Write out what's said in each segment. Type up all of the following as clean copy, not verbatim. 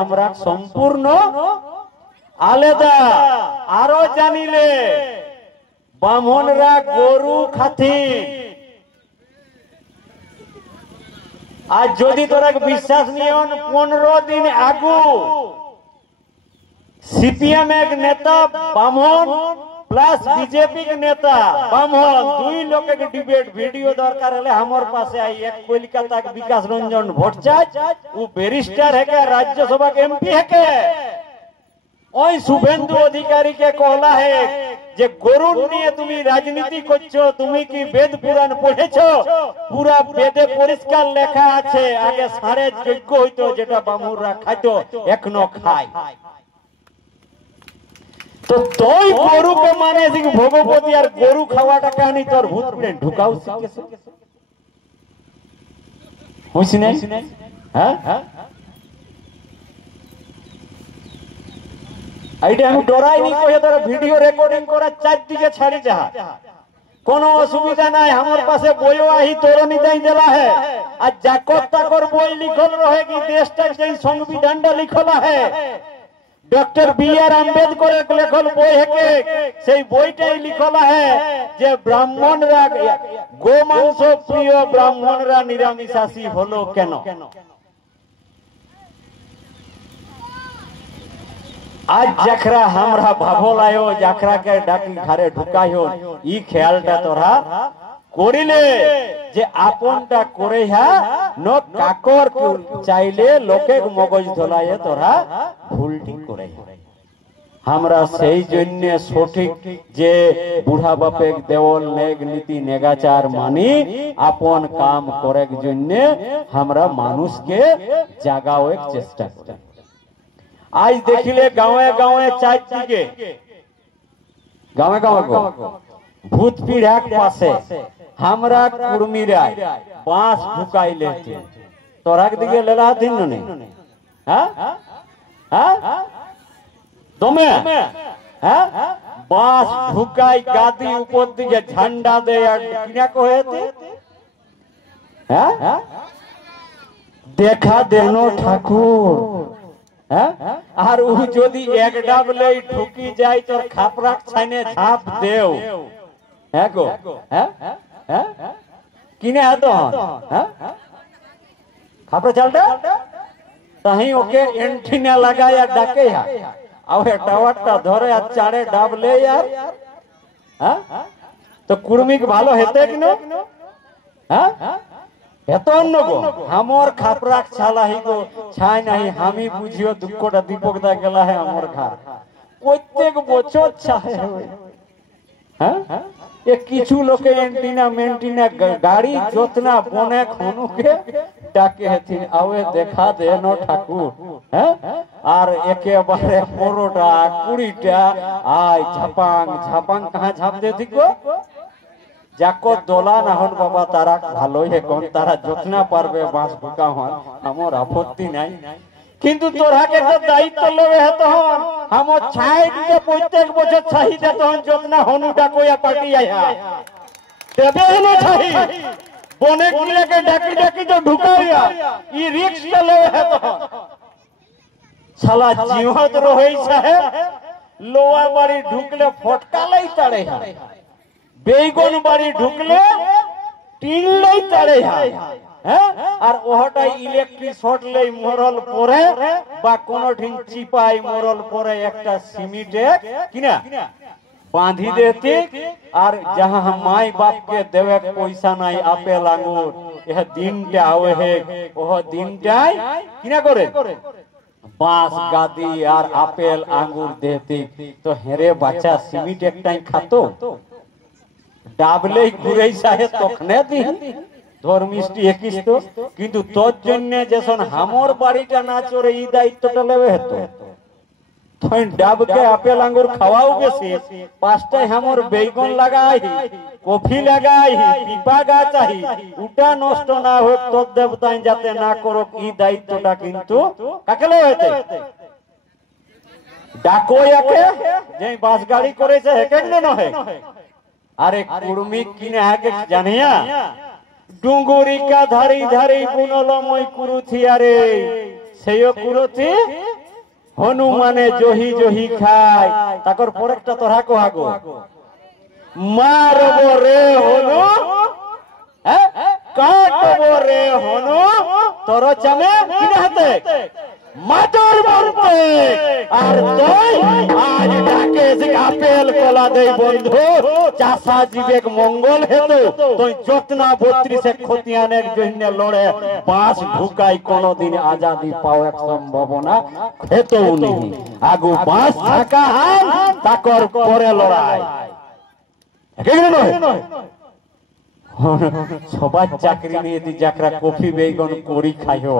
আমরা সম্পূর্ণ আলাদা। আরো জানিলে ব্রাহ্মণরা গরু খাতি। আর যদি তোরা বিশ্বাস নিয়ে 15 দিন আগু সিপিএম এক নেতা ব্রাহ্মণ প্লাস বিজেপি के नेता ब्राह्मण दुई लोग के डिबेट वीडियो दरकार हले हमर पासे आई। एक कोलकाता के विकास रंजन भट्टाचार्य वो बैरिस्टर है के राज्यसभा के एमपी है के ওই শুভেন্দু অধিকারী কে कहला है যে গরুর নিয়ে তুমি রাজনীতি করছো, তুমি কি বেদ পুরাণ পড়েছো? পুরা বেদে পরিষ্কার লেখা আছে আগে সাড়ে যজ্ঞ হইতো যেটা ব্রাহ্মণরা খাইতো এখনো খায়। তো তুই গরুকে মানে ভগবতী আর গরু খাওয়াটা কাহিনী তোর ভূত প্রেম ঢুকাও শিখেছে বুঝছি নাই? হ্যাঁ এইটা আমি ডরাইনি কয়ে তোর ভিডিও রেকর্ডিং করা চারদিকে ছাড়ি যা কোনো অসুবিধা নাই। আমার পাশে বইও আহি তোরনি দেই দেলা है আর জাকর তাকর বই লিখল রহে কি দেশটা যেই সংবিধানটা লিখলা है डॉक्टर बी.आर. आम्बेडकर लेखल বই है সেই বইটাই লিখলা है যে ব্রাহ্মণরা গোমাংস প্রিয় ব্রাহ্মণরা নিরামিষাশী হলো কেন? आज जखरा हमरा भाभोलायो जखरा के डाकी घरे ढुकायो ई ख्यालटा तोरा করিলে যে আপনটা করে হ্যাঁ ন কাকর চাইলে লোকে মগজ ধলায়ে তোরা ভুলটি করে। আমরা সেই জন্য সঠিক যে বুড়া বাপে দেওয়াল নেগ নীতি নেগাচার মানি আপন কাম করার জন্য আমরা মানুষকে জাগাওয়ার চেষ্টা করি। आज देखिले गाँवे गाँवे चारदिके गाँवे गाँवे भूत पीढ़ा पासे हमरा कुर्मीरा बांस ढुकाई लेते तोरा के दिके लेला दिन नहीं हां हां तुमे हां बांस ढुकाई गादी ऊपर दिके झंडा दे किना कहेते हां देखा देनो ठाकुर আর ও যদি এক ডাবলে ঢুকি যায় তোর খাপরাক ছাইনে ঝাপ দেও হ্যাঁ গো হ্যাঁ হ্যাঁ কিনে হতো হ্যাঁ খাপরা চালটা তাই ওকে এন্টিনা লাগায়া ডাকে আবে টাওয়ারটা ধরে আর চাড়ে ডাবলে यार হ্যাঁ তো কুর্মিক ভালো হেতে কিনো হ্যাঁ এত অন্য গো আমার খাপরাক ছালাহি গো ছাই নাই আমি বুঝিও দুঃখটা দীপকদা গেলা है আমার ঘর প্রত্যেক বছর ছায় হ্যাঁ এ কিছু লোকে এন্টিনা মেন্টিনা গাড়ি যতনা বনে খনুকে ডাকে হেতি আওয়ে দেখা দেন ঠাকুর হ্যাঁ আর একেবারে 15টা 20টা আয় ঝাপাং ঝাপাং কাহা ঝাপ দেতি গো जाको दोला ना हन बाबा तारा ভালো এখন তারা যতনা পারবে বাস ঢুকা হন আমার আপত্তি নাই কিন্তু তোরাকে তো দায়িত্ব লবে হতো হন আমো ছাই দিকে প্রত্যেক বছর ছাই দে তখন যতনা হনুটা কইয়া পার্টি আয়া দেবে না ছাই বনে গুলিকে ডাকি ডাকি তো ঢুকাইয়া ই রিস্ক লবে হতো শালা জিহত রইছে লোয়া বাড়ি ঢুকলে ফটকা লাই তাড়ে বেগুন বাড়ি ঢুকলে টিললেই তাড়ে হ্যাঁ আর ওহটাই ইলেকট্রিক শর্ট লই মরল পরে বা কোন ঠিন চিপাই মরল পরে একটা সিমিটে কিনা বাঁধি দেতে আর যাহা মাই বাপ के देवे पैसा নাই আপেল আঙ্গুর এহ দিনটা আवे है ওহ দিনটাই কিনা করে बांस गादी আর আপেল আঙ্গুর দেতে তো হেরে বাচ্চা সিমিট একটাই খাতো ডাবলে ঘুরেই সাহে তখনে দি ধর মিষ্টি একিস তো কিন্তু তোর জন্য যখন হামর বাড়িটা না চড়ে এই দায়িত্বটা লেবে হতো তুই ডাবকে আপেল আঙ্গুর খাওয়াও বেশি পাঁচটায় হামর বেগুন লাগাই কফি লাগাই পিপা গাছ আহি উটা নষ্ট না হোক তোর দেবতাই যাতে না করুক এই দায়িত্বটা কিন্তু কাকে লেবে হতে ডাকো একে যে বাস গাড়ি করেছে হেকে না হয় अरे कुर्मी किने हाके जानिया डुंगुरी का धारी धारी बुनलो মই कुरुथिया रे সেই কুরতি হনুমানে জহি জহি খায় তাকর পরেরটা তোরা কোহাগো মারব রে হনু কাটব রে হনু তোর চামে কিনে হাতে মাতর বলতে আর তুই আজ ডাকে আপেল কলা দেই বন্ধু চাষা জীবেক মঙ্গল হেতু তুই যত্না 32 খতিয়ানের জন্য লড়ে বাঁশ ঢুকাই কোনদিন আজাদি পাওয়া সম্ভাবনা হেতু নেই আগু বাঁশ ঢাকা হান তাকর পরে লড়াই সবার চাকরি নিয়ে দি যাকরা কফি বেগুন করি খাইও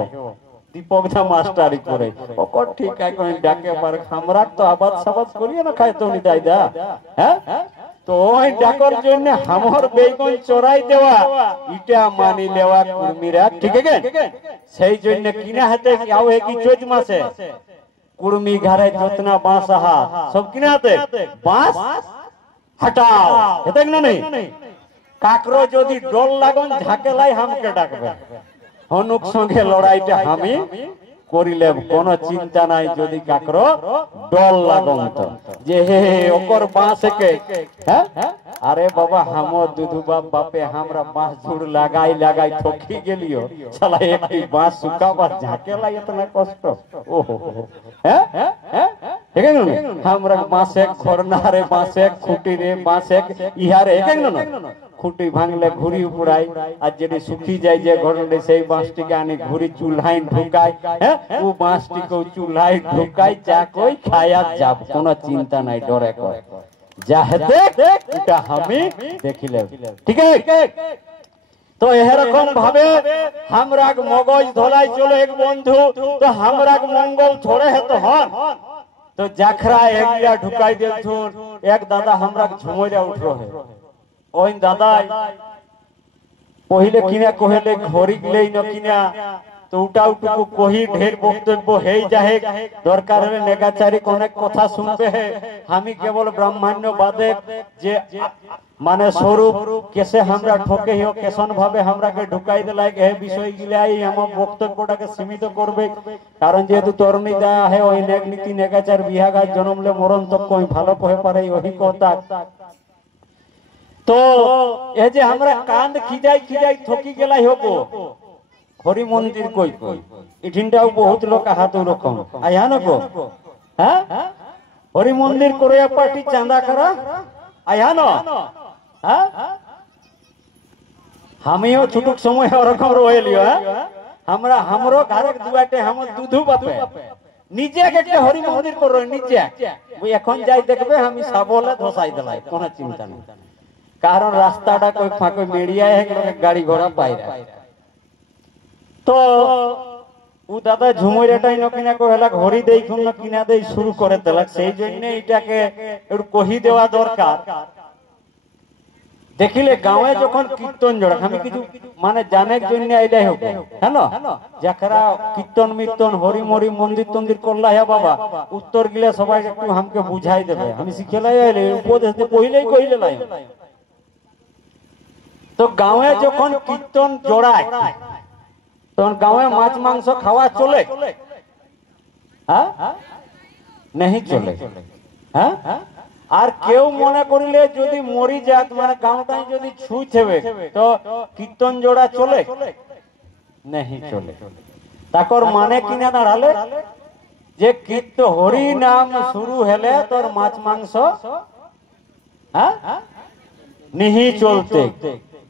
দীপক দা মাস্টারি করে ওকর ঠিক আছে ডাকে পার খামরাক তো আবাদ সাবাদ করিয়ে না খায় তো নি দাইদা হ্যাঁ তো ওই ডাকর জন্য হামর বেগুন চোরাই দেওয়া ইটা মানি লেওয়া কুর্মীরা ঠিক আছে সেই জন্য কিনা হাতে আও কি চৈত মাসে কুর্মী ঘরে যতনা বাঁশ আহা সব কিনা হাতে বাঁশ হটাও হেতে না নেই কাকরো যদি ডল লাগন ঝাঁকেলাই হামকে ডাকবে হনুক সঙ্গে লড়াইটা আমি করিলে কোন চিন্তা নাই যদি কাকরো ডল লাগন তো যে হে ওকর বাঁশকে হ্যাঁ আরে বাবা হামর দুধু বাপ বাপে আমরা বাঁশ ঝুড় লাগাই লাগাই ঠকি গেলিও শালা একটি বাঁশ শুকাবার ঝাঁকেলাই এতনা কষ্ট ওহো হ্যাঁ ঠিক আছে আমরা বাঁশে খরনারে বাঁশে খুঁটি রে বাঁশে ইহারে ঠিক আছে না খুঁটি ভাঙলে ঘুরি উপড়াই আর যেটি শুকি যায় যে ঘটলে সেই বাঁশটিকে আনি ঘুরি চুলহাই ঢুকাই হ্যাঁ ও বাঁশটিকে চুলহাই ঢুকাই যা কই খায়া যাব কোনো চিন্তা নাই ডরে কয় যা হেতে এটা আমি দেখিলে ঠিক আছে তো এরকম ভাবে আমরা মগজ ধলাই চলে এক বন্ধু তো আমরা মঙ্গল থোড়ে হেতো হন তো জাখরা একলা ঢুকাই দেলছুন এক দাদা আমরা ঝুমইরা উঠলো হে ওই দাদাই পहिले কিনা কহেলে ঘড়ি গলেই ন কিনা তো উটাউটুকু কহি ঢের বক্তব্য হেই যাহে দরকার হলে নেগাচারি অনেক কথা শুনবে হে আমি কেবল ব্রহ্মাণ্য বাদে যে মানে স্বরূপ কেসে আমরা ঠকে হিও কেসন ভাবে আমরাকে ঢুকাই দেলাই হে বিষয় গিলাই আমার বক্তব্যটাকে সীমিত করবে কারণ যেহেতু তরুণী দেয়া হে ওই নেগ নীতি নেগাচার বিহাগার জন্মলে মরণ তক কই ভালো কহে পারে ওই কথা তো এই যে আমরা কান্দ খিজাই খিজাই থকি গেলাই হবো হরি মন্দির কই কই এঠিনটাও বহুত লোক হাত রকম আয়া নকো হ্যাঁ হরি মন্দির করে পার্টি চাঁদা করা আয়া ন হ্যাঁ আমিও ছুটুক সময় ওরকম রয়েলিও হ্যাঁ আমরা हमरो ঘরের দুয়াটে हमर দুধু বাপে নিজে একটা হরি মন্দির করো নিজে ওই এখন যাই দেখবে আমি সাবলে ধসাই দেলাই কোনো চিন্তা নেই কারণ রাস্তাটা কই ফাঁকে মেড়িয়ায় এক গাড়ি ঘোড়া পাইরা তো ও দাদা ঝুমুরেটাই ন কিনা কহেলা ঘড়ি দেই কোন কিনা দেই শুরু করে দেলা সেই জন্য এটাকে একটু কহি দেওয়া দরকার দেখিলে গাঁয়ে যখন কীর্তন জোড়া আমি কিছু মানে জানের জন্য আইলাই হবে হ্যাঁ যারা কীর্তন মির্তন হরি মরি মন্দির তন্দির করলা হ্যাঁ বাবা উত্তর গিলে সবাই একটু আমাকে বুঝাই দেবে আমি শিখেলাই আইলে উপদেশ কইলেই কইলে লাই তো গাঁয়ে যখন কীর্তন জোড়ায় তখন গাঁয়ে মাছ মাংস খাওয়া চলে হ্যাঁ नहीं চলে হ্যাঁ আর কেউ মনে করিলে যদি মরি যাক মানে গাঁটাই যদি ছুঁই থেবে তো কীর্তন জোড়া চলে नहीं চলে তাকর মানে কিনা দাঁড়ালে যে কীর্ত হরি নাম শুরু হলে তোর মাছ মাংস হ্যাঁ नहीं চলতে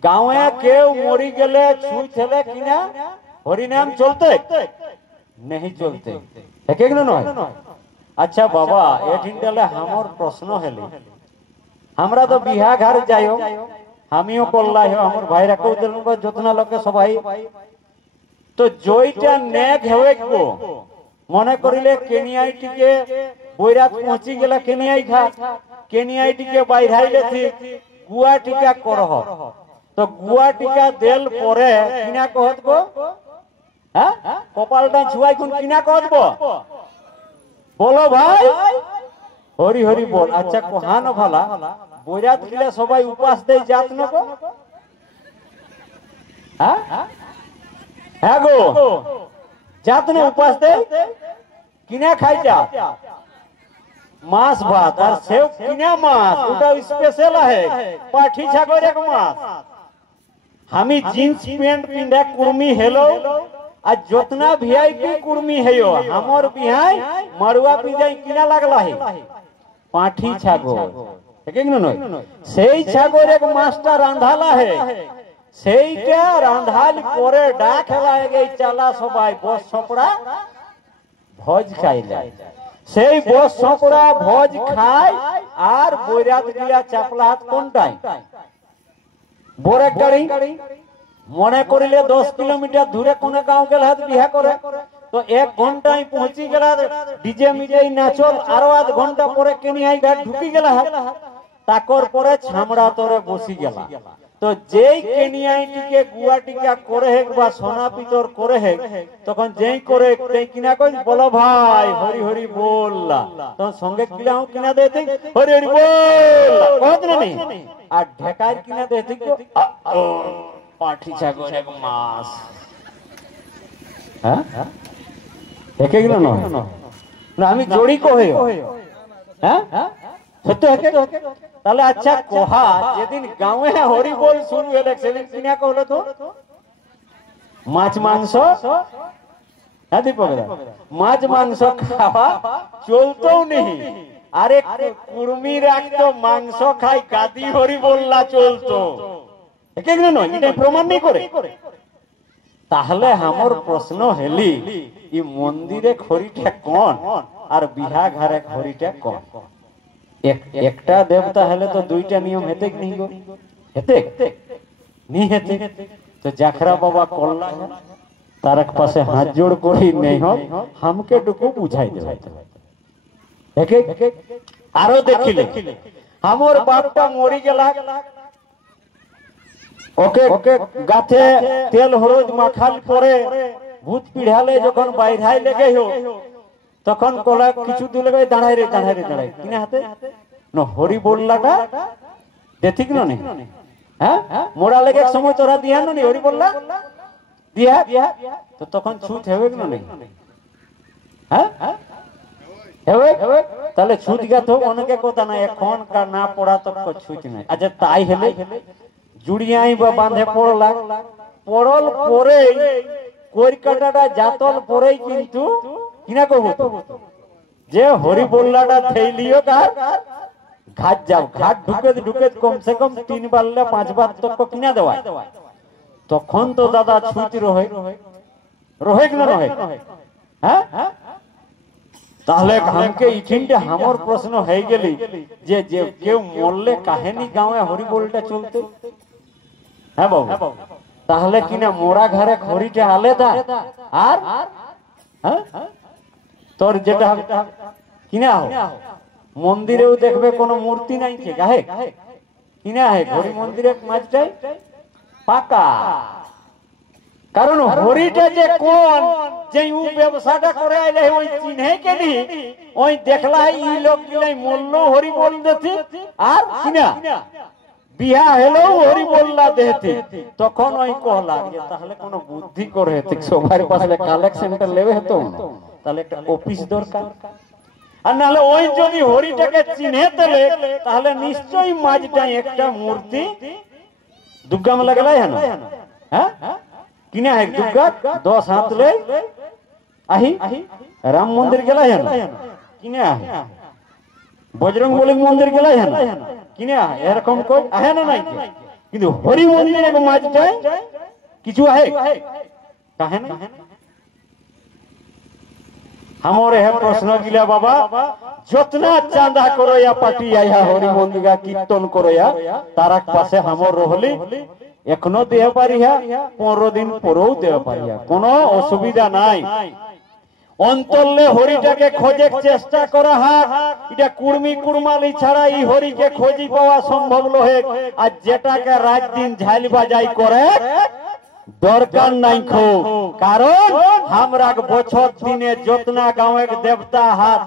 গাঁয়ে কেউ মরি গেলে ছুঁই থেবে কিনা হরি নাম চলতে नहीं চলতে ঠিক না নয় अच्छा बाबा एठिनटाले हमर प्रश्न हेले हमरा तो बिहा घर जायो आमियो करला हो हमर भाईरा को देलबो जतना लोके सबाई तो जयटा नेक हेवे को মনে করিলে কেনিয়াইটিকে বৈরাত পৌঁছি গেলা কেনিয়াই ঘাট কেনিয়াইটিকে বাইরাইলে ঠিক গুয়া টিকা করহ তো গুয়া টিকা দেল পরে কিনা কহতবো হ্যাঁ কপালটা ছুয়াই কোন কিনা কহতবো बोलो भाई हरि हरि बोल अच्छा कोहान भाला बोरात गिला सबाई उपास दे जात नको हां हां गो जातने उपास दे किना खाई जा मांस भात और सेव किना मांस ওটা স্পেশাল है পাঠি ছাগলের মাছ আমি জিন্স প্যান্ট পিন্ধা কুর্মি হেলো আর যতনা ভিআইপি কুর্মি হেयो हमर बिहाय मरुआ पिजाई किना लागला है পাঠি ছাগল ঠিক কি নয় সেই ছাগলের মাছটা রান্ধালা है সেইটা রান্ধাল পরে ডাক লাগে চালা সবাই বস ছপড়া ভোজ খাইলা সেই বস ছপড়া ভোজ খায় আর বৈরাত গিলা চাপলা হাত কোনটাই बोरेक गाड़ी मने करिले 10 किलोमीटर दूरे कोने गांव गेल हाथ बिहा करे तो 1 घंटा ही पहुंची गेला डीजे मिजे नाचल आरो आध घंटा परे केनी आई घाट ढुकी गेला ताकर परे छामड़ा तोरे बसि गेला तो जेई केनियाई टिके गुआ टिका करे हेक बा सोना पितर करे हेक तखन जेई करे तेई किना कই বলো ভাই হরি হরি বললা তো সঙ্গে কিলাও কিনা দেতে হরি হরি বল কত না নেই আর ঢেকার কিনা দেতে পাঠি ছাগল এক মাস হ্যাঁ একে গেল না না আমি জড়ি কহে হ্যাঁ সত্য একে তাহলে আচ্ছা কোহা যেদিন গাঁয়ে হরি বল শুরু হলে সেদিন কিনা কহলো তো মাছ মাংস হ্যাঁ দীপকদা মাছ মাংস খাওয়া চলতো নেই আরে কুর্মি রাখতো মাংস খাই গাদি হরি বললা চলতো একে গেল নয় এটা প্রমাণ নেই করে তাহলে আমার প্রশ্ন হেলি ই মন্দিরে খড়িটা কোন আর বিহা ঘরে খড়িটা কোন একটা দেবতা হলে তো দুইটা নিয়ম হেতে কি नहीं गो हेते नहीं हेते तो जाखरा बाबा कोल्ला तारक पासे हाथ जोड़ कोई नहीं हो हमके डुकू बुझाई दे एके आरो देखिले हमर बापटा मरि गेला ओके गाथे तेल हरोज माखाल परे भूत पिढ़ाले যখন বাইরাই লেগে हो তখন কোলা কিছু দিলে দাঁড়াই রে কিনা হাতে ন হরি বললাটা দেখিক না নে হ্যাঁ মোড়া লেগে এক সময় তোরা দিয়া না নে হরি বললা দিয়া তো তখন ছুট হবে না নে হ্যাঁ হবে তাহলে ছুট গা তো অনেকে কথা না এখন কা না পড়া তো ছুট নাই আচ্ছা তাই হেলে জুড়িয়াই বা বাঁধে পড়লা পড়ল পরে কোর কাটাটা জাতল পরেই কিন্তু কিনা কব যে হরি বললাটা থেইলিও কার ঘাট যাও ঘাট ঢুকে কম সে কম 3 বার লে 5 বার তক কিনা দেওয়া তখন তো দাদা ছুটি রহে কি না রহে হ্যাঁ তাহলে हमके ইঠিনটা हमर প্রশ্ন হয়ে গেলি যে কেউ মরলে কাহিনী গাঁয়ে হরি বলটা চলতে হ্যাঁ বাবু তাহলে কিনা মোরা ঘরে খড়িটা আলাদা আর হ্যাঁ তোর যেটা কিনা মন্দিরেও দেখবে কোনো মূর্তি নাই কে গাহে কিনা है হরি মন্দিরের মাঝটাই পাকা কারণ হরিটা যে কোন যে ও ব্যবসাটা করে আইলে ওই চিনহে কেনি ওই দেখলা ই লোক গিলাই মল্ল হরি বল দেতি আর কিনা বিয়া হলো হরি বললা দেতি তখন ওই কহলা যে তাহলে কোন বুদ্ধি করে ঠিক সবার পাশে কালেকশনটা লেবে হতো তাহলে একটা অফিস দরকার আর নালে ওই যদি হরিটাকে চিনে দেলে তাহলে নিশ্চয়ই মাঝটা একটা মূর্তি দুর্গা में लगला है ना हैं किना है दुर्गा 10 हाथ ले आही राम मंदिर गेला है ना किना है बजरंग बली मंदिर गेला है ना किना এরকম কই আহে না নাই কিন্তু হরি মন্দিরের মাঝটা কিছু আছে কাহে না हमारे है प्रश्न गिला बाबा जितना चांदा करो या पार्टी आया हरि मंदिर का कीर्तन करो या तारक पासे हमर रहली एखनो देह पारिया 15 दिन পরেও দেহ পারিয়া কোনো অসুবিধা নাই অন্তরলে হরিটাকে খোঁজে চেষ্টা করা হয় এটা কুর্মি কুরমালি ছাড়া এই হরিকে খোঁজি পাওয়া সম্ভব নহে আর যেটাকে রাত দিন ঝাল বাজাই করে দরকার নাই খো কারণ আমরা বছর দিনে যতনা গাঁয়ের দেবতা হাত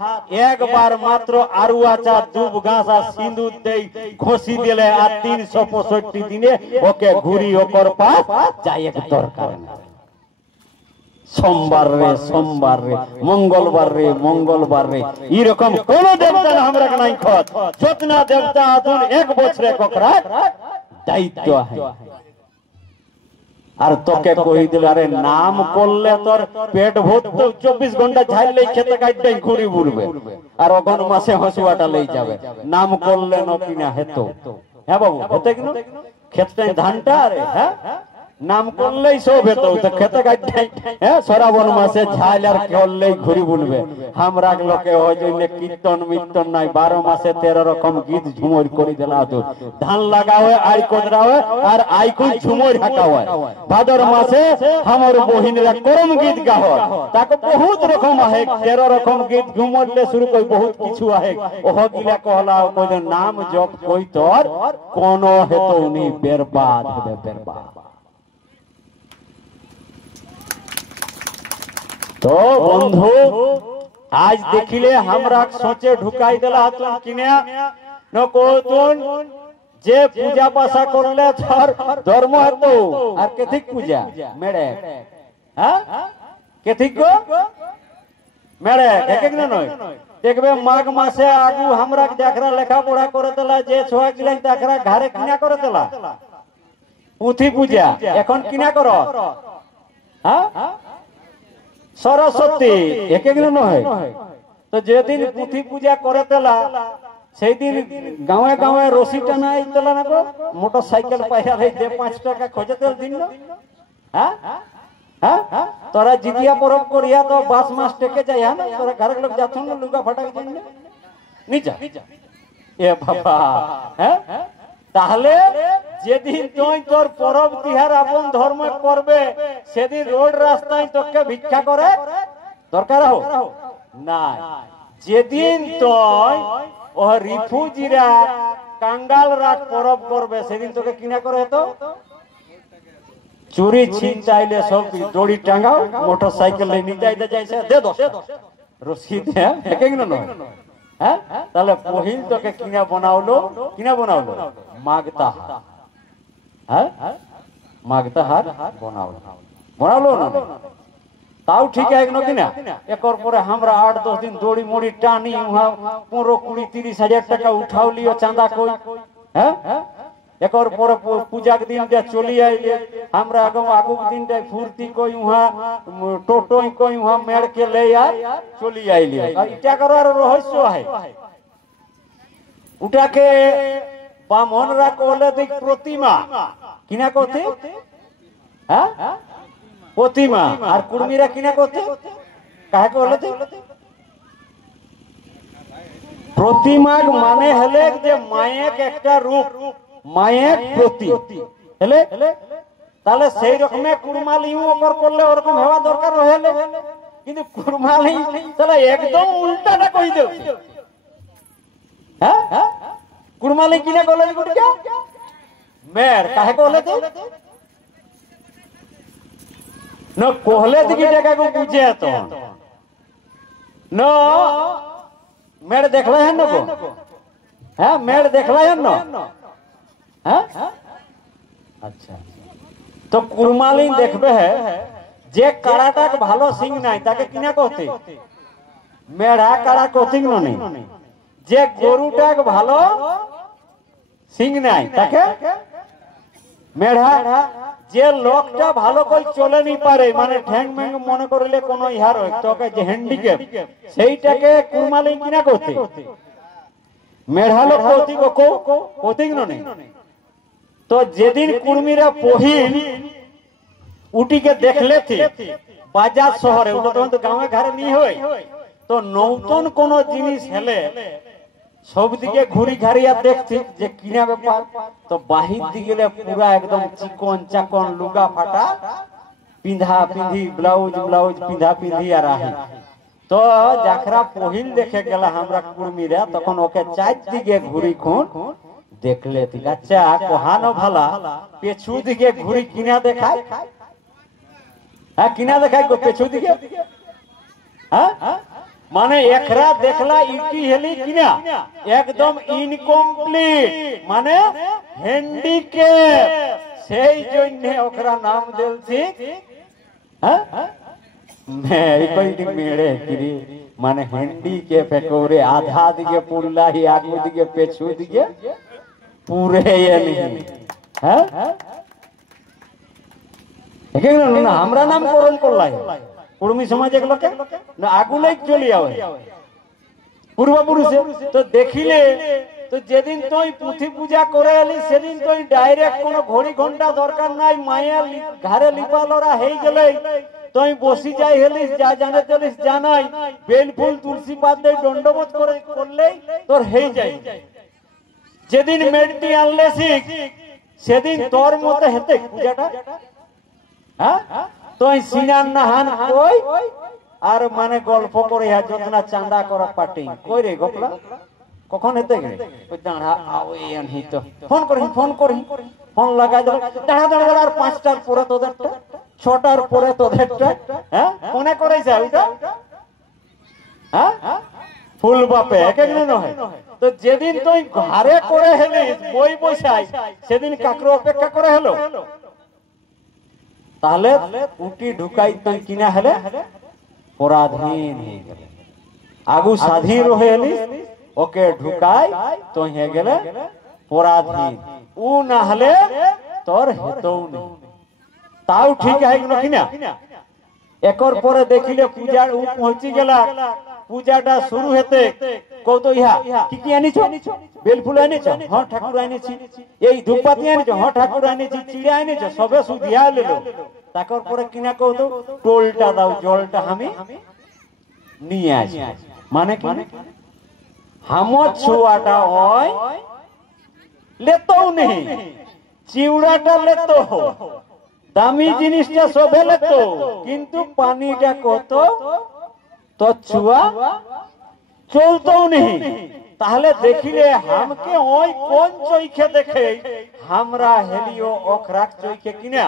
একবার মাত্র আরুয়াচা দুব ঘাস আর সিঁদুর দেই ঘষি দিলে আর 365 দিনে ওকে ঘুরি ওকর পাস যাই এক দরকার সোমবার রে সোমবার রে, মঙ্গলবার রে এরকম কোন দেবতা আমরা নাই খত যতনা দেবতা আতুন এক বছরে ককরা দায়িত্ব আছে। আর তোকে কই দিল আরে নাম করলে তোর পেট ভরত 24 ঘন্টা ঝাইলে খেতে কাটতেই ঘুরি বুড়বে আর অগন মাসে হসুয়াটা লই যাবে। নাম করলে ন কিনা হেতো, হ্যাঁ বাবু হেতে কিনা খেতে ধানটা আরে হ্যাঁ নাম করলেই সব হেতো তো খেতে কাটতেই হ্যাঁ শ্রাবণ মাসে ঝাইল আর করলেই ঘুরি বুলবে। আমরা লোকে ওই জন্য কীর্তন মিত্তন নাই 12 মাসে 13 রকম গীত ঝুমর করি দেলা তো ধান লাগা হয় আই কোদরা হয় আর আই কোই ঝুমর হাকা হয়। ভাদর মাসে আমার বহিনরা করম গীত গাহ তাকে বহুত রকম আছে 13 রকম গীত ঝুমরলে শুরু কই বহুত কিছু আছে ওহ গিলা কহলা কই নাম জপ কই তোর কোন হেতো নি বরবাদ হবে বরবাদ। তো বন্ধু আজ দেখিলে আমরা সোচে ঢুকাই দিলা তুন কিনে ন কোতুন যে পূজা পাশা করলে ধর ধর্ম হতো আর কেথিক পূজা মেড়ে হ্যাঁ কেথিক গো মেড়ে এক এক না নয় দেখবে মাঘ মাসে আগু আমরা দেখরা লেখাপড়া করে দিলা যে ছোয়া গিলাই দেখরা ঘরে কিনা করে দিলা পুঁথি পূজা এখন কিনা করো হ্যাঁ সরস্বতী এক এক নয়। তো যেদিন পুঁথি পূজা করে তেলা সেই দিন গাঁয়ে গাঁয়ে রশি টানা তেলা না গো মোটর সাইকেল পাইয়া যে 5 টাকা খোঁজে তেল দিন হ্যাঁ হ্যাঁ তোরা জিতিয়া পরব করিয়া তো 22 মাস টেকে যায় হ্যাঁ তোরা ঘরের লোক যাচ্ছ না লুগা ফাটাকে দিন নিচা এ বাবা হ্যাঁ তাহলে যেদিন তুই তোর পরব তিহার আপন ধর্ম করবে সেদিন রোড রাস্তায় তোকে ভিক্ষা করে দরকার হো না। যেদিন তুই ও রিফিউজিরা কাঙ্গালরা পরব করবে সেদিন তোকে কিনা করে তো চুরি ছিনতাইলে সব দড়ি টাঙ্গাও মোটর সাইকেল নিয়ে যাইতে যাইছে দে দো রসিদ হ্যাঁ এক এক নয় হ্যাঁ তাহলে পহিল তোকে কিনা বানাওলো মাগতা হ্যাঁ মাগতা হার বানাওলো না তাও ঠিক আছে কিনা একর পরে আমরা 8-10 দিন দড়ি মড়ি টানি 15-20-30 হাজার টাকা উঠাও লিও চাঁদা কই হ্যাঁ একর পরে পূজার দিন যে চলি আইলে আমরা আগুক দিনটা ফুর্তি কই উহা টোটোই কই উহা মেড় কে ले আর চলি আইলে এটা করার রহস্য আছে উটাকে বামনরা কইলে দেখ প্রতিমা কিনা কতে হ্যাঁ প্রতিমা আর কুর্মীরা কিনা কতে কাহে কইলে প্রতিমা মানে হলে যে মায়ের একটা রূপ মায়ের প্রতি হলে তাহলে সেই রকমে কুরমালিও ওপর করলে ওরকম হওয়া দরকার হলে কিন্তু কুরমালি তাহলে একদম উল্টাটা কই দেও হ্যাঁ কুরমালি কিনা কইলে গুটিয়া মের কাহে কইলে তো ন কইলে দিকে জায়গা কো বুঝে তো ন মের দেখলা है न को হ্যাঁ মের দেখলা है न হ্যাঁ আচ্ছা তো কুরমালি দেখবে যে কাড়াটাক ভালো সিং নাই তাকে কিনা করতে মেড়া কাড়া কোচিং নেই যে গরুটাক ভালো সিং নাই তাকে মেড়া যে লোকটা ভালো কই চলে নি পারে মানে ঠ্যাং ম্যাং মনে করলে কোন ইহার তোকে যে হ্যান্ডিক্যাপ সেইটাকে কুরমালি কিনা করতে মেড়া লোক কোচিং নেই। তো যেদিন কুর্মীরা পহিল উটিকে দেখলে বাজার শহরে ওটা তো গাঁয়ে ঘরে নি হয় তো নতুন কোন জিনিস হেলে সব দিকে ঘুরি ঘাড়িয়া দেখছি যে কিনা ব্যাপার তো বাহির দিকে পুরা একদম চিকন চাকন লুগা ফাটা পিঁধা পিঁধি ব্লাউজ পিঁধা পিঁধি আর আহি তো যাখরা পহিল দেখে গেল আমরা কুর্মীরা তখন ওকে চারদিকে ঘুরি খুন দেখলে ঠিক আচ্ছা কোহানো ভালা পেছু দিকে ঘুরি কিনা দেখায় হ্যাঁ কিনা দেখায় গো পেছু দিকে হ্যাঁ মানে একরা দেখলা ইটি হেলি কিনা একদম ইনকমপ্লিট মানে হ্যান্ডিক্যাপ সেই জন্য ওকরা নাম দিলছি হ্যাঁ मैं कोई मेरे गिरी माने हंडी के फेकोरे आधा दिगे पुल्ला ही आगू दिगे पेछू दिगे पूरे ये नहीं है एक ना हमरा नाम करन करला है कुर्मी समाज एक लोके ना आगू लाइक चली आवे पूर्वपुरुषे तो देखिले तो जेदिन तोई पुथी पूजा करे आली सेदिन तोई डायरेक्ट कोनो घड़ी घंटा दरकार নাই মায়া ঘরে লিপা লরা হই গেলে तोई बसी जाई हेलिस जा जाने चलिस जानाई बेल फूल तुलसी पात दे दंडवत करे करले तोर हेई जाई जेदिन मेडटी आनले सिक सेदिन तोर मते हेते पूजाटा हां तोई सिनान नाहान কই আর মানে গল্প করে যতনা চাঁদা করা পার্টি কই রে গোপলা কখন হেতে গে ওই দাঁড়া আওই আনহি তো ফোন করি ফোন লাগাই দাও দাঁড়া দাঁড়া আর পাঁচটার পরে তোদেরটা ছটার পরে তোদেরটা হ্যাঁ কোনে করাইছে ওটা হ্যাঁ ফুল বাপে এক এক দিন হয় তো যেদিন তুই ঘরে করে হেলিস বই বসাই সেদিন কাকর অপেক্ষা করে হলো তাহলে উটি ঢুকাই তুই কিনা হলে পরাধীন হয়ে গেলে আগু স্বাধীন রহে হেলিস ওকে ঢুকাই তো হয়ে গেলে পরাধীন ও না হলে তোর হেতও নেই তাও ঠিক है কিনা একর পরে দেখিলে পূজা ও পৌঁছি গেলা পূজাটা শুরু হতে কও তো ইহা কি আনিছো বেল ফুল আনিছো হ্যাঁ ঠাকুর আনিছি এই ধূপপাতি আনিছো হ্যাঁ ঠাকুর আনিছি চিড়া আনিছো সবে সুধিয়া লেলো তাকর পরে কিনা কও তো টোলটা দাও জলটা আমি নিয়ে আসি মানে কি হামত ছোয়াটা হয় লেতও নেই চিউড়াটা লেতো দামি জিনিসটা সবে লেতো কিন্তু পানিটা কত তো ছুয়া চলতো নেই তাহলে দেখিলে হামকে ওই কোন চৈখে দেখে আমরা হেলিও অখরাক চৈখে কিনা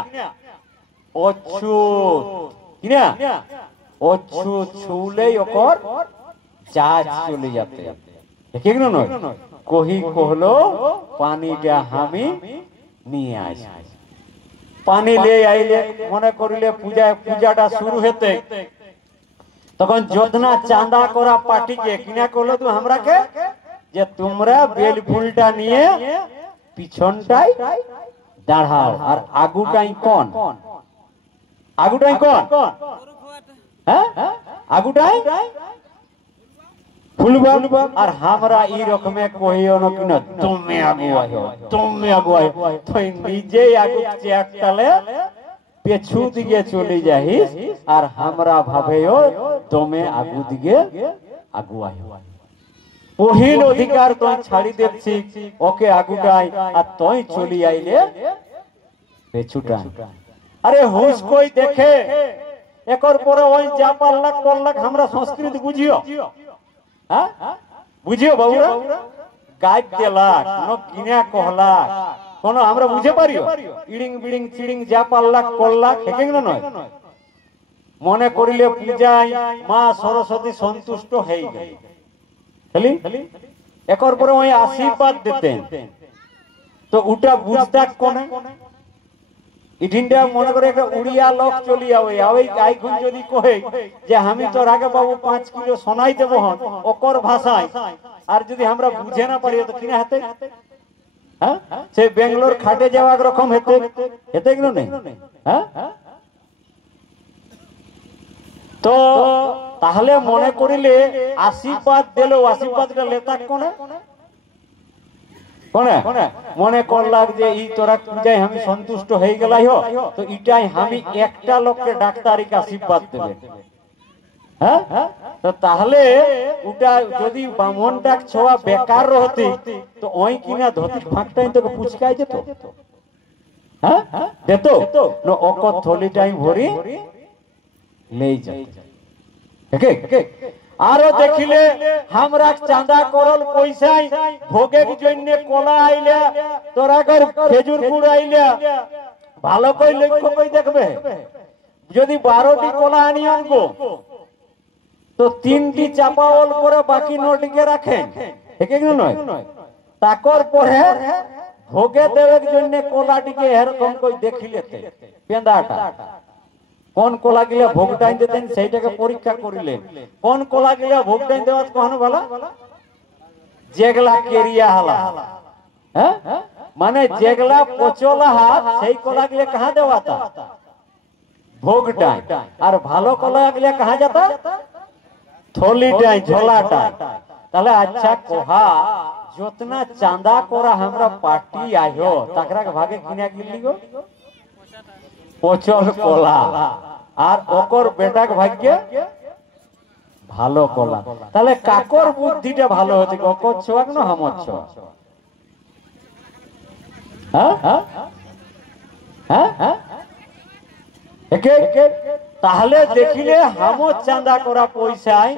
অচ্ছুত কিনা অচ্ছুত ছুলেই ওকর চাজ চলে যেতে ঠিক না নয় কহি কহলো পানিটা আমি নিয়ে আসি পানি নিয়ে আইলে মনে করিলে পূজাটা শুরু হতে তখন যোজনা চাঁদা করা পার্টিকে কিনা করলো তো আমরাকে যে তোমরা বেল ফুলটা নিয়ে পিছনটাই দাঁড়াও আর আগুটাই কোন হ্যাঁ আগুটাই ফুলবা আর আমরা এই রকমে কহিও না কিনা তুমি আগুয়াই তুই নিজেই আগু চেকটালে পেছু দিকে চলে যাইস আর আমরা ভাবেও তুমি আগু দিকে আগুয়াই পহিল অধিকার তুই ছাড়ি দেছি ওকে আগুটাই আর তুই চলি আইলে পেছুটা আরে হুশ কই দেখে একর পরে ওই যা পাল্লাক আমরা সংস্কৃতি বুঝিও হ্যাঁ বুঝিও বাবুরা গাইড দেলাক ন কিনা কহলাক কোন আমরা বুঝে পারিও ইডিং বিডিং চিডিং যা পাল্লাক করলাক হেকেং না নয় মনে করিলে পূজায় মা সরস্বতী সন্তুষ্ট হই গই খালি একর পরে ওই আশীর্বাদ দিতেন তো উটা বুঝতাক কোনে ইঠিনটা মনে করে একটা উড়িয়া লোক চলি আওই আইখুন যদি কহে যে আমি তোর আগে বাবু 5 কিলো সোনাই দেব হন ওকর ভাষায় আর যদি আমরা বুঝে না পারি তো কিনা হতে হ্যাঁ সে বেঙ্গালোর খাটে যাওয়া রকম হেতে গেল নেই হ্যাঁ তো তাহলে মনে করিলে আশীর্বাদ দিল আশীর্বাদটা লেতাক কোনে মনে করলাক যে ই তোরা পূজায় আমি সন্তুষ্ট হয়ে গেলাই হো তো ইটাই আমি একটা লোককে ডাক্তারিক আশীর্বাদ দেবে হ্যাঁ তো তাহলে ওটা যদি ব্রাহ্মণটা ছোয়া বেকার রহতি তো ওই কিনা ধতি ফাঁকটাই তোকে পুচকাই যেত হ্যাঁ যেত না অক থলিটাই ভরি নেই যেত আরো দেখিলে আমরা চাঁদা করল পয়সাই ভোগের জন্য কলা আইলে তোরা খেজুর গুড় আইলে ভালো করে লক্ষ্য করে দেখবে যদি 12টি কলা আনি আনবো তো 3টি চাপাওল করে বাকি 9টিকে রাখেন ঠিক নয় তাকর পরে ভোগে দেওয়ার জন্য কলাটিকে এরকম করে দেখিলে পেঁদাটা কোন কলা গিলা ভোগ টাইম দিতেন সেইটাকে পরীক্ষা করিলেন। কোন কলা গিলা ভোগ টাইম দেওয়া কখনো বলা যেগুলা কেরিয়া হালা, হ্যাঁ মানে যেগুলা পচলা হাত সেই কলা গিলা কাহা দেওয়া তা ভোগ টাইম, আর ভালো কলা গিলা কাহা যাতা থলি টাইম ঝোলা টাইম। তাহলে আচ্ছা কোহা যতনা চাঁদা করা আমরা পার্টি আইও তাকরা ভাগে কিনা গিলি গো পচল কলা, আর ওকর বেটাক ভাগ্যে ভালো কলা। তাহলে কাকর বুদ্ধিটা ভালো হতে ওকর ছোয়াক না হামর ছোয়া? তাহলে দেখিলে হামর চাঁদা করা পয়সায়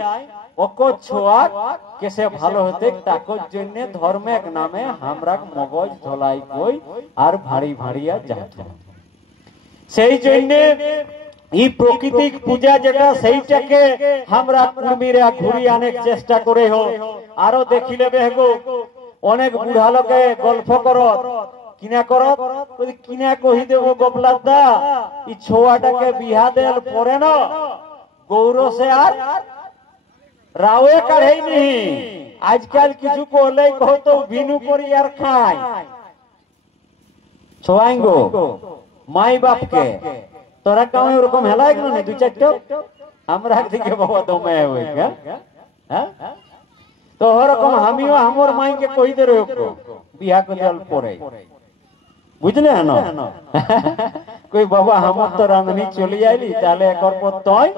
ওকর ছোয়াক কেসে ভালো হতে তাকর জন্য ধর্মের নামে আমরা মগজ ধলাই কই আর ভারী ভারিয়া যাত। সেই জন্য এই প্রাকৃতিক পূজা যেটা সেইটাকে আমরা কুর্মীরা ঘুরি অনেক চেষ্টা করে হোক। আরো দেখিলে বেহগো অনেক বুড়া লোকে গল্প করত কিনা করত কিনা কহি দেব গোপলার দা এই ছোয়াটাকে বিহা দেল পরে না গৌরসে আর রাওয়ে কাঢ়েই নি। আজকাল কিছু করলেই কহতো বিনু করি আর খাই ছোয়াইঙ্গো মাই বাপকে তোরা কাউ ওরকম হেলাই গেল না দু চারটা আমরা দিকে বাবা দমে হই হ্যাঁ তো ওরকম আমিও আমার মাইকে কই দে রকো বিয়া করল পরে বুঝলে না কই বাবা আমার তো রাঁধনি চলে আইলি তাহলে একর পর তয়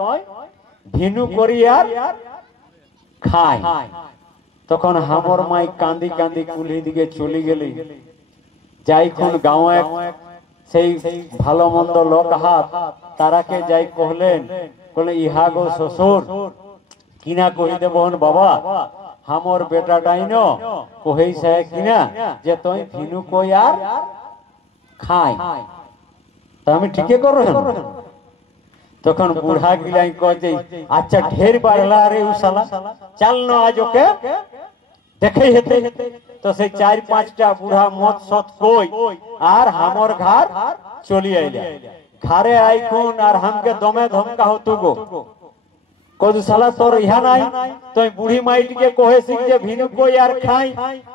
ভিনু করি আর খাই। তখন আমার মাই কান্দি কান্দি কুলি দিকে চলে গেলি যাইখন গাঁয়ে সেই ভালো মন্দ লোক হাত তারাকে যাই কহলেন বলে ইহা গো শ্বশুর কিনা কহি দেবন বাবা হামর বেটাটাই ন কহেই সে কিনা যে তুই ভিনু কই আর খাই তা আমি ঠিকই করো। তখন বুড়া গিলাই কয় আচ্ছা ঢের বাড়লা রে উসালা চাল না আজ ওকে দেখে হেতে। তো সেই 4-5টা বুড়া মত সত কই আর হামর ঘর চলি আইলা ঘরে আইকুন আর हमके দমে ধমকা হতু গো কদ শালা তোর ইহা নাই তুই বুড়ি মাইটিকে কহেছিস যে ভিনু কই আর খাই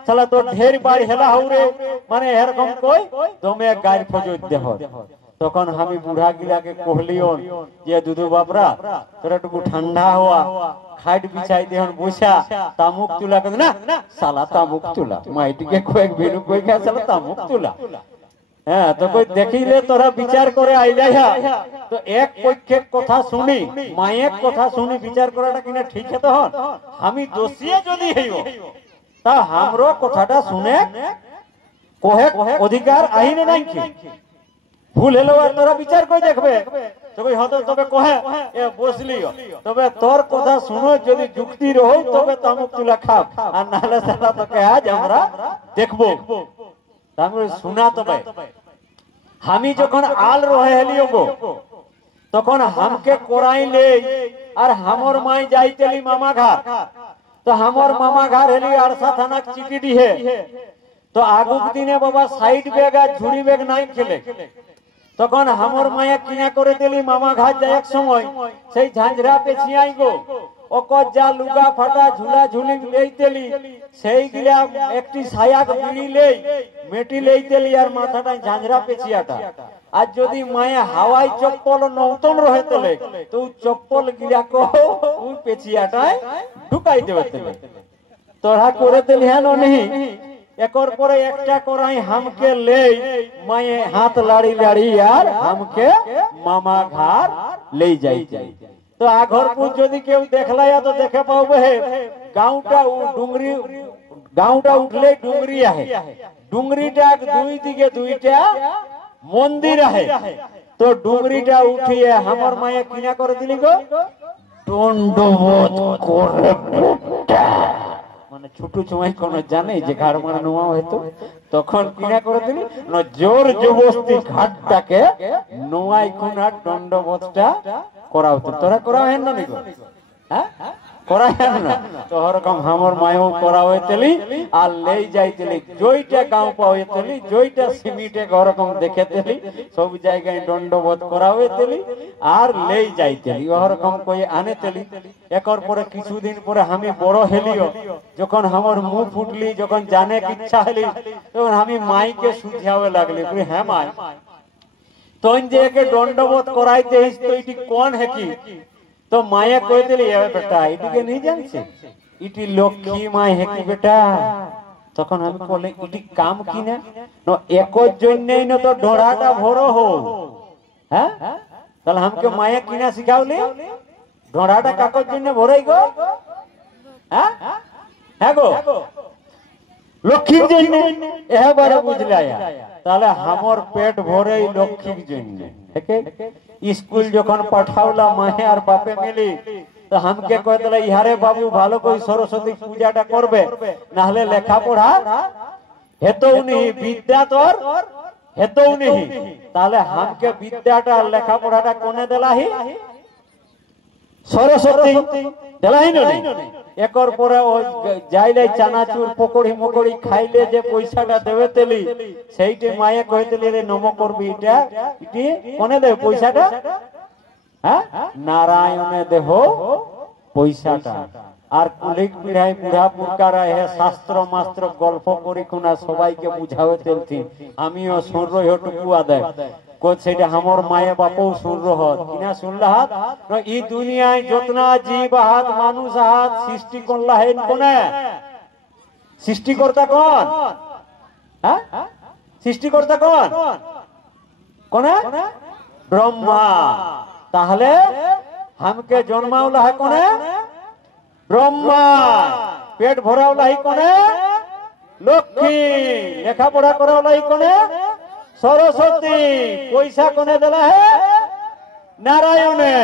শালা তোর ঢের বাড়ি হেলা হউরে মানে এরকম কই দমে গায়ের ফজত দেহ। তখন আমি বুড়া গিলাকে কহলিয়ন যে দুদু বাবরা তোরা টুকু ঠান্ডা হওয়া খাট বিছাই দেহন বসা তামুক তুলা কদ না শালা তামুক তুলা মাইটিকে কয়েক ভিনু কই খা শালা তামুক তুলা। হ্যাঁ তো কই দেখিলে তোরা বিচার করে আইলাই তো এক পক্ষের কথা শুনি মায়ের কথা শুনি বিচার করাটা কিনা ঠিক আছে হন আমি দোষিয়ে যদি হইব তা हमरो কথাটা শুনে কোহে অধিকার আইনে নাই কি ভুল হলো আর তোরা বিচার করে দেখবে তো কই হতো তবে কোহে এ বসলিও তবে তোর কথা শুনো যদি যুক্তি রহ তবে তামুক তুলা খাও আর নালে সারা তোকে আজ আমরা দেখবো। তারপরে শোনা তবে আমি যখন আল রহে হেলিও গো তখন हमके কোরাইলে আর हमर মাই যাইতেলি মামা ঘর তো हमर মামা ঘর হেলি আরসা থানা চিটিডি হে তো আগুক দিনে বাবা সাইড ব্যাগ আর ঝুড়ি ব্যাগ নাই খেলে তখন हमर মায়া কিনা করে দিলি মামা ঘর যায় এক সময় সেই ঝাঁঝরা পেছিয়াই গো ওকর যা লুগা ফাটা ঝুলা ঝুলি লইতেলি সেই গিলা একটি ছায়াক বিড়ি লই মেটি লইতেলি আর মাথাটা ঝাঁঝরা পেছিয়াটা আর যদি মায়া হাওয়াই চপ্পল নৌতন রহে তলে তো চপ্পল গিলা কো ওই পেছিয়াটায় ঢুকাই দেবে তলে তোরা করে দিলি হেন নেই একর পরে একটা করাই हमके লই মায়ে হাত লাড়ি লাড়ি আর हमके মামা ঘর লই যাইতে। তো আগরপুর যদি কেউ দেখলায়া তো দেখে পাবে গাঁওটা ডুংরি গাঁওটা উঠলে ডুংরি আহে ডুংরিটা দুই দিকে দুইটা মন্দির আহে তো ডুংরিটা উঠিয়ে हमर মায়ে কিনা করে দিলি গো দণ্ডবোধ করে মানে ছোট সময় কোন জানে যে ঘাড় মারা নোয়া হয়তো তখন কিনা করে দিলি না জোর জবস্তি ঘাটটাকে নোয়াই কোনা দণ্ডবোধটা করা হতো তোরা করা হেন না নিগো হ্যাঁ করায় না তো ওরকম আমার মায়ও করাওয়ে তেলি আর লেই যাইতেলি জয়টা গাঁও পাওয়ে তেলি জয়টা সিমিটে ওরকম দেখে তেলি সব জায়গায় দণ্ডবোধ করাওয়ে তেলি আর লেই যাইতেলি ওরকম কই আনে তেলি একর পরে কিছুদিন পরে আমি বড় হেলিও যখন আমার মুখ ফুটলি যখন জানে ইচ্ছা হলি তখন আমি মাইকে সুঝাওয়ে লাগলি বলি হ্যাঁ মাই তোন যে একে দণ্ডবোধ করাইতে তো এটি কোন है কি तो माया कह दिली बेटा इटी के नहीं जानছে इटी लक्ष्मी माय है कि बेटा তখন আমি বলে ইটি কাম কি না ন একর জন্যই না তো ঢোড়াটা ভরো হো হ্যাঁ তাহলে हमके माया কিনা শিখাওলে ঢোড়াটা কাকর জন্য ভরাই গো হ্যাঁ হ্যাঁ গো লক্ষ্মীর জন্য এবারে বুঝলা তাহলে আমার পেট ভরেই লক্ষ্মীর জন্য স্কুল যখন পাঠাওলা মায়ে আর বাপে মিলি তো हमके কয় দিলা ইহারে বাবু ভালো করে সরস্বতী পূজাটা করবে না হলে লেখাপড়া হেতও নেই বিদ্যা তোর হেতও নেই তাহলে हमके বিদ্যাটা আর লেখাপড়াটা কোনে দেলাহি সরস্বতী দেলাই নই একর পরে ও যাইলে চানাচুর পকড়ি মকড়ি খাইলে যে পয়সাটা দেবে তেলি সেইটি মায়ে কইতেলি রে নম করবি এটা ইটি কোনে দেবে পয়সাটা হ্যাঁ নারায়ণে দেহ পয়সাটা আর কুলিক পিড়াই বুড়া পুরকারা হে শাস্ত্র মাস্ত্র গল্প করি কোনা সবাইকে বুঝাবে তেলতি আমিও শুন রই হটুকু আদে কোন সেটা हमर माये बापও শুন রহত কিনা শুনলা হাত এই দুনিয়ায় যতনা জীব হাত মানুষ হাত সৃষ্টি করলা হেন কোনে সৃষ্টিকর্তা কোন হ্যাঁ সৃষ্টিকর্তা কোন কোনে ব্রহ্মা তাহলে हमके জন্মাওলা है কোনে ব্রহ্মা পেট ভরাওলা है কোনে লক্ষ্মী লেখাপড়া করাওলা है কোনে सरस्वती पैसा कोने दिला है नारायणे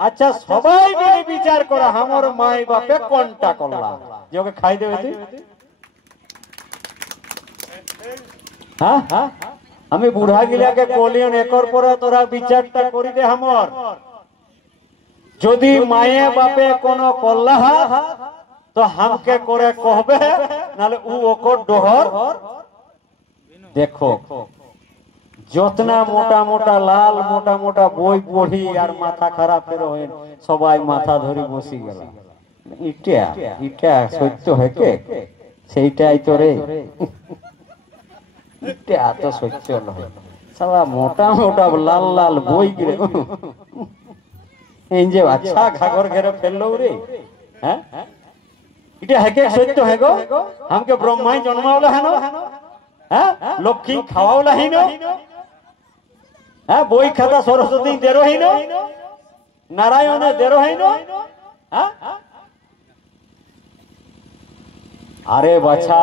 अच्छा सबाई मिले विचार करा हमर माई बापे कोनटा करला जोके खाई देबे तुई हां हां আমি বুড়া গিলাকে কলিয়ন একর পরে তোরা বিচারটা করি দে हमर যদি মায়ে বাপে কোন করলা তো हमके করে কহবে নালে উ ওকর ডহর দেখো যতনা মোটা মোটা লাল মোটা মোটা বই পড়ি আর মাথা খারাপ হয়ে সবাই মাথা ধরে বসি গেল ইটা ইটা সত্য হকে সেইটাই তো রে ইটা তো সত্য নয় সারা মোটা মোটা লাল লাল বই গিরে এই যে আচ্ছা ঘাগর ঘেরে ফেললো রে হ্যাঁ এটা হকে সত্য है गो हमके ब्रह्माई जन्मावला है ना হ্যাঁ লক্ষ্মী খাওয়াওলা है ना হ্যাঁ বই খাতা সরস্বতী দেরো হইন নারায়ণে দেরো হইন হ্যাঁ আরে বাছা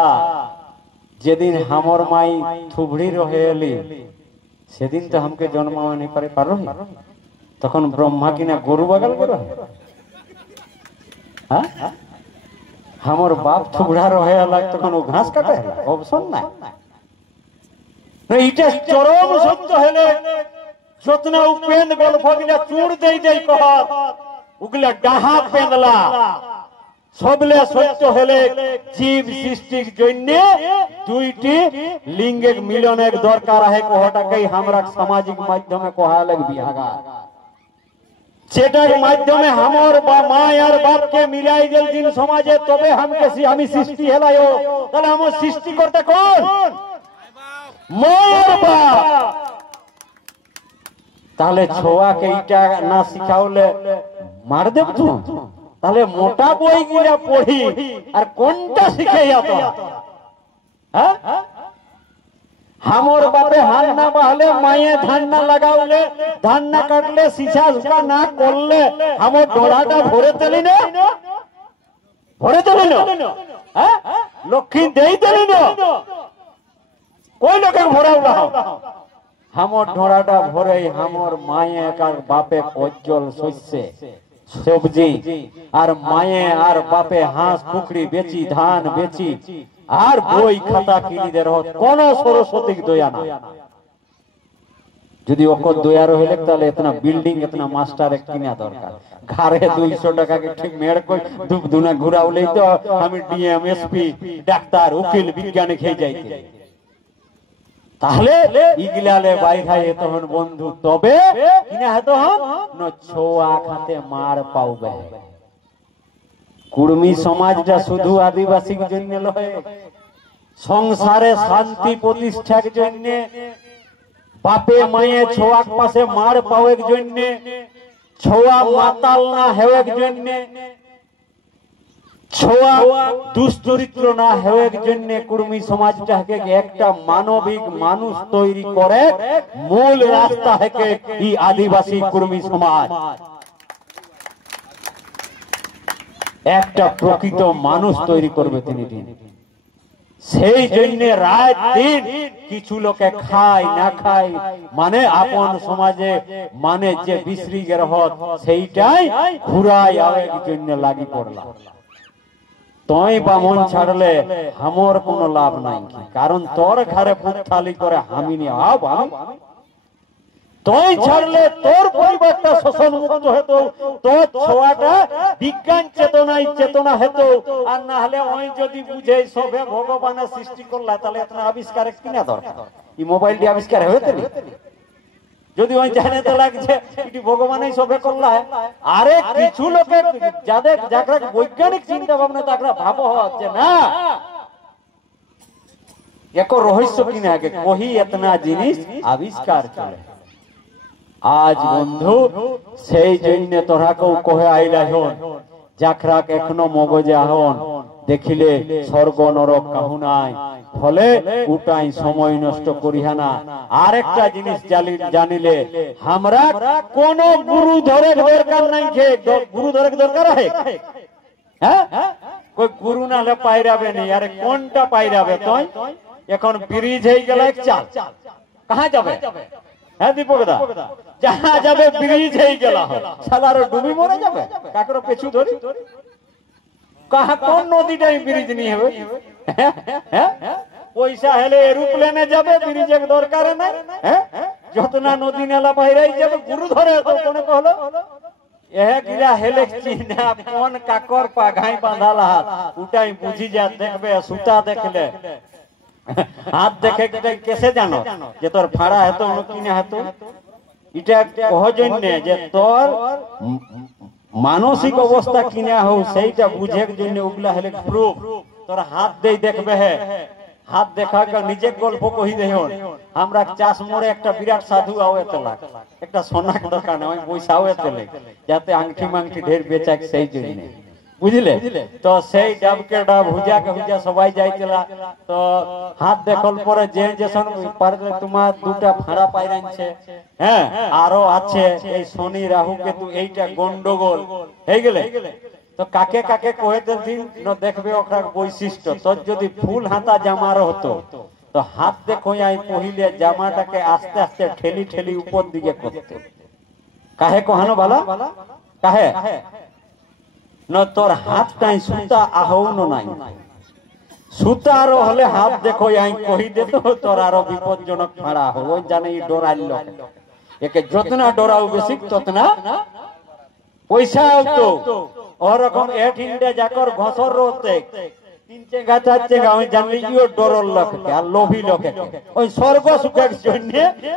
যেদিন हमर माई থুবড়ি রহেলি সেদিন তো हमके জন্মাওয়া नहीं পারে পারো তখন ব্রহ্মা কিনা গরু বাগাল করে হ্যাঁ हमर बाप থুবড়া রহেলা তখন ও ঘাস কাটে অপশন নাই এইটা চরম সত্য হলে যতনা উপেন্দ গল্প গিলা চুড় দেই দেই কহত উগলা ডাহা পেন্দলা সবলে সত্য হলে জীব সৃষ্টির জন্য দুইটি লিঙ্গের মিলনের দরকার আছে কোহটাকেই আমরা সামাজিক মাধ্যমে কোহা লাগবি আগা যেটার মাধ্যমে हमर বা মা আর বাপকে মিলাই গেল দিন সমাজে তবে আমি সৃষ্টি হেলায়ো তাহলে আমার সৃষ্টি করতে কোন মায়ের বাপ তাহলে ছোয়াকে এইটা না শিখাওলে মার দেব তো তাহলে মোটা বই গিলা পড়ি আর কোনটা শিখে যা তো হ্যাঁ हमर बापे हाथ ना बहले माये धान ना लगावले धान ना काटले सीसा सुका ना करले हमर डोराटा भरे तेली ना हैं लक्ष्मी देई तेली ना कोई लोके भरावला हमर डोराटा भरे हमर माये कार बापे उज्जवल शस्ये सब्जी और माये और बापे हांस पुकड़ी बेची धान बेची আর বই খাতা কিনি দে রহ কোন সরস্বতী দয়া না যদি ওকর দয়ার হইলে তাহলে এতনা বিল্ডিং এতনা মাস্টার কিনা দরকার। ঘরে 200 টাকাকে ঠিক মেড় কই ধূপ ধুনা ঘুরাউলেই তো আমি ডিএম এসপি ডাক্তার উকিল বিজ্ঞানী খেয়ে যাইতে। তাহলে ইগলালে বাইরে এতহন বন্ধু তবে কিনা হেতহন ন ছোয়া খাতে মার পাওবে। কুর্মী সমাজটা শুধু আদিবাসীর জন্য লয়, সংসারে শান্তি প্রতিষ্ঠার জন্য, বাপে মায়ে ছোয়াক পাশে মার পাওয়ার জন্য, ছোয়া মাতাল না হওয়ার জন্য, ছোয়া দুশ্চরিত্র না হওয়ার জন্য কুর্মী সমাজটাকে একটা মানবিক মানুষ তৈরি করে মূল রাস্তা থেকে এই আদিবাসী কুর্মী সমাজ একটা প্রকৃত মানুষ তৈরি করবে তিনি। সেই জন্য রাত দিন কিছু লোকে খায় না খায় মানে আপন সমাজে মানে যে বিশ্রী গেরহত সেইটাই ঘুরাই আওয়ার জন্য লাগি পড়লাম। তোই বামন ছাড়লে আমার কোনো লাভ নাই, কারণ তোর ঘরে পুথালি করে আমি নি আব তোই ছাড়লে তোর পরিবারটা শোষণ মুক্ত হতো, তোর ছোয়াটা বিজ্ঞান চেতনায় চেতনা হতো। আর না হলে ওই যদি বুঝে সবে ভগবানের সৃষ্টি করলা তাহলে এত আবিষ্কার কিনা দরকার, এই মোবাইলটি আবিষ্কার হয়েছে যদি ওই জানে তো লাগছে এটি ভগবানই সবে করলা। আরে কিছু লোকে যাদের যারা বৈজ্ঞানিক চিন্তা ভাবনা তারা ভাবো হচ্ছে না এক রহস্য কিনা আগে কহি এতনা জিনিস আবিষ্কার চলে। আজ বন্ধু সেই জন্য তোরাকেও কহে আইলা হন যাকরাক এখনো মগজে আহন দেখিলে স্বর্গ নরক কাহু নাই, ফলে উটাই সময় নষ্ট করিহা না। আরেকটা জিনিস জানিলে আমরা কোন গুরু ধরে দরকার নাই, গুরু ধরে দরকার আছে হ্যাঁ কই গুরু না হলে পাইরাবে নি। আরে কোনটা পাইরাবে তুই? এখন ব্রিজ হয়ে গেল এক চাল, কাহা যাবে? হ্যাঁ দীপকদা যাহা যাবে ব্রিজ হয়ে গেল সালার ডুবি মরে যাবে, কাকর পেছু ধরি কাহা কোন নদীটাই ব্রিজ নিয়ে হবে? পয়সা হলে এরোপ্লেনে যাবে, ব্রিজের দরকার নাই। যত না নদী নালা বাইরে যাবে গুরু ধরে কোন কহলো এগিলা হেলে চিনা কোন কাকর পাঘাই বাঁধালা উটাই বুঝি যা দেখবে। সুতা দেখলে হাত দেখে কেসে জানো যে তোর ফাড়া হেতো কিনা হেতো? এটা কহ জন্য যে তোর মানসিক অবস্থা কিনা হোক সেইটা বুঝে জন্য উগলা হলে প্রুফ তোর হাত দেই দেখবে। হে হাত দেখা নিজে গল্প কহি দেহ আমরা চাষ মোড়ে একটা বিরাট সাধু আওয়াতে লাগ একটা সোনার দোকানে ওই পয়সা আওয়াতে লেগ যাতে আংটি মাংটি ঢের বেচাক সেই জন্য বুঝলে। তো সেই ডাবকে ডাব হুজাকে হুজা সবাই যাইতেলা। তো হাত দেখল পরে যে যেসন পারলে তোমার দুটা ফাড়া পাইরানছে, হ্যাঁ আরো আছে এই শনি রাহু কেতু এইটা গন্ডগোল হয়ে গেলে। তো কাকে কাকে কহেতে দিন দেখবে ওখানে বৈশিষ্ট্য। তোর যদি ফুল হাতা জামার হতো তো হাত দেখো আই পহিলে জামাটাকে আস্তে আস্তে ঠেলি ঠেলি উপর দিকে করতে। কাহে কহানো ভালো কাহে ন তোর হাতটাই সুতা আহৌন নাই, সুতা আরো হলে হাত দেখো আই কহি দে তো তোর আরো বিপজ্জনক ফাড়া হো। ওই জানে ডরাইল একে যতনা ডরাও বেশি ততনা পয়সা তো ওরকম এট ইন্ডিয়া যাকর ঘসর রতে তিন চেঙ্গা চার চেঙ্গা ওই জানলি ইও ডরল লোককে আর লোভী লোকে ওই স্বর্গ সুখের জন্য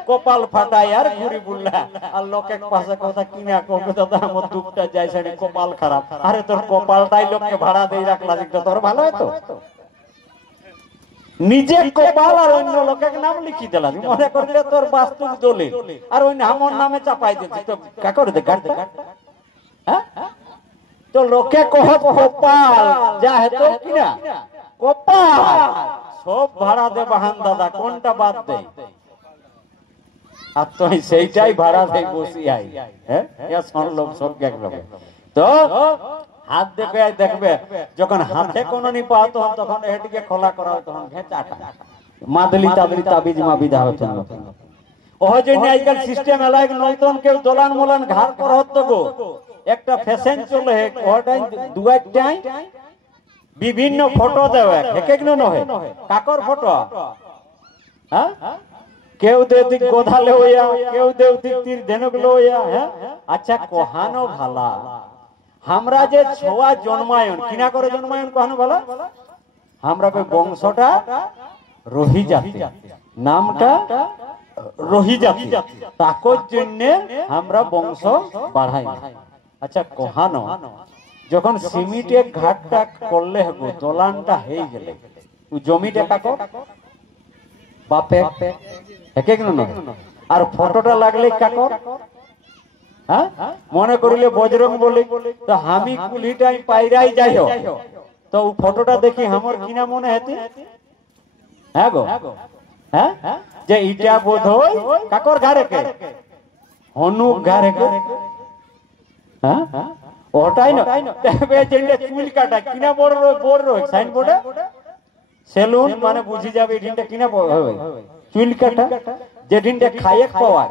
কপাল ফাটাই আর ঘুরি বুল্লা আর লোকের পাশে কথা কিনা কবে দাদা আমার দুঃখটা যায় সেটা কপাল খারাপ। আরে তোর কপালটাই লোককে ভাড়া দিয়ে রাখলা দিকটা তোর ভালো হতো? নিজে কপাল আর অন্য লোকের নাম লিখি দিলা মনে করলে তোর বাস্তব দলিল আর ওই আমার নামে চাপাই দিচ্ছি তো কাকর দে কাট হ্যাঁ। তো লোকে কহ কপাল যা হেতো কিনা কপাল সব ভাড়া দে বাহান দাদা কোনটা বাদ দে আর তুই সেইটাই ভাড়া দেই বসি আই। হ্যাঁ লোক সব লোকে তো হাত দেখবে দেখবে যখন হাতে কোনো নি পাও তখন এটিকে খোলা করা তখন ঘেঁচাটা মাদলি তাদলি তাবিজ মা বিধা হচ্ছে না। ওহ জন্য আজকাল সিস্টেম এলাক নতুন কেউ দোলান মোলান ঘাট কর হতো গো একটা ফ্যাশন চলে ওটাই দুয়ারটাই বিভিন্ন ফটো দেওয়া এক এক নয় কাকর ফটো হ্যাঁ কেউ দেউতিক গোধালে হইয়া, কেউ দেউতিক তীর ধেনুক লইয়া। হ্যাঁ, আচ্ছা কহানো ভালা আমরা যে ছোয়া জন্মায়ন কিনা করে জন্মায়ন কহানো ভালা, আমরা কই বংশটা রহি জাতি, নামটা রহি জাতি, তাকর জন্য আমরা বংশ বাড়াই। আচ্ছা কহানো যখন সিমিটে ঘাটটা করলে হবো দলানটা হয়ে গেলে জমিটা কাকো বাপে একে কেন আর ফটোটা লাগলে কাকর। হ্যাঁ, মনে করিলে বজরং বলি তো আমি কুলিটাই পাইরাই যাই তো ফটোটা দেখি আমার কিনা মনে হেতে। হ্যাঁ গো, হ্যাঁ যে ইটা বোধ হয় কাকর ঘরে কে হনুক ঘরে কে। হ্যাঁ ওটাই না চুল কাটা কিনা বড় বড় সাইনবোর্ডে সেলুন মানে বুঝি যাবে এদিনটা কিনা চুল কাটা যেদিনটা খাইয়ে খাওয়ায়।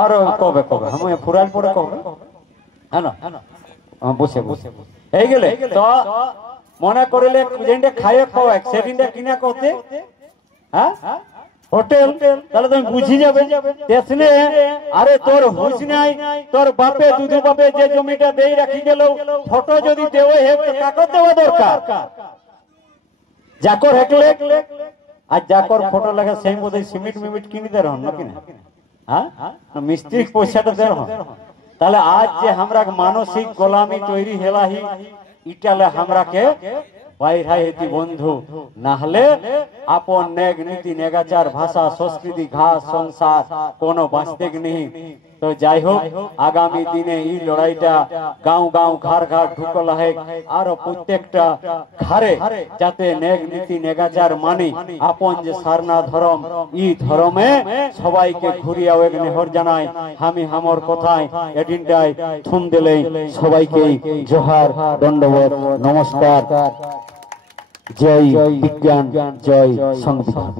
আর কবে কবে আমি ফুরাল পরে কবে হ্যাঁ না বসে বসে এই গেলে তো মনে করিলে যেদিনটা খাইয়ে খাওয়ায় সেদিনটা কিনা করতে। হ্যাঁ হোটেল তাহলে তুমি বুঝি যাবে তেসনে আরে তোর হুঁশ নাই, তোর বাপে দুধু বাপে যে জমিটা দেই রাখি গেল ফটো যদি দেওয়া হে কাকর দেওয়া দরকার। যাকর হেকলে আর যাকর ফটো লাগে সেই মধ্যে সিমেন্ট মিমিট কিনি দে রহন নাকি না। হ্যাঁ মিস্ত্রি পয়সাটা দে রহন। তাহলে আজ যে আমরা মানসিক গোলামি তৈরি হেলাহি ইটালে আমরাকে বাইরাই হেতি বন্ধু, না হলে আপন নেগ নীতি নেগাচার ভাষা সংস্কৃতি ঘাস সংসার কোনো বাঁচতে নেই। তো যাই হোক আগামী দিনে এই লড়াইটা গাঁও গাঁও ঘর ঘর ঢুকল হয় আরো প্রত্যেকটা ঘরে যাতে নেগ নীতি নেগাচার মানি আপন যে সারনা ধর্ম ই ধর্মে সবাইকে ঘুরিয়া এক নেহর জানাই। আমি আমার কথায় এদিনটাই থুম দিলে সবাইকে জোহার দণ্ডবোধ নমস্কার। জয় বিজ্ঞান, জয় সংবিধান।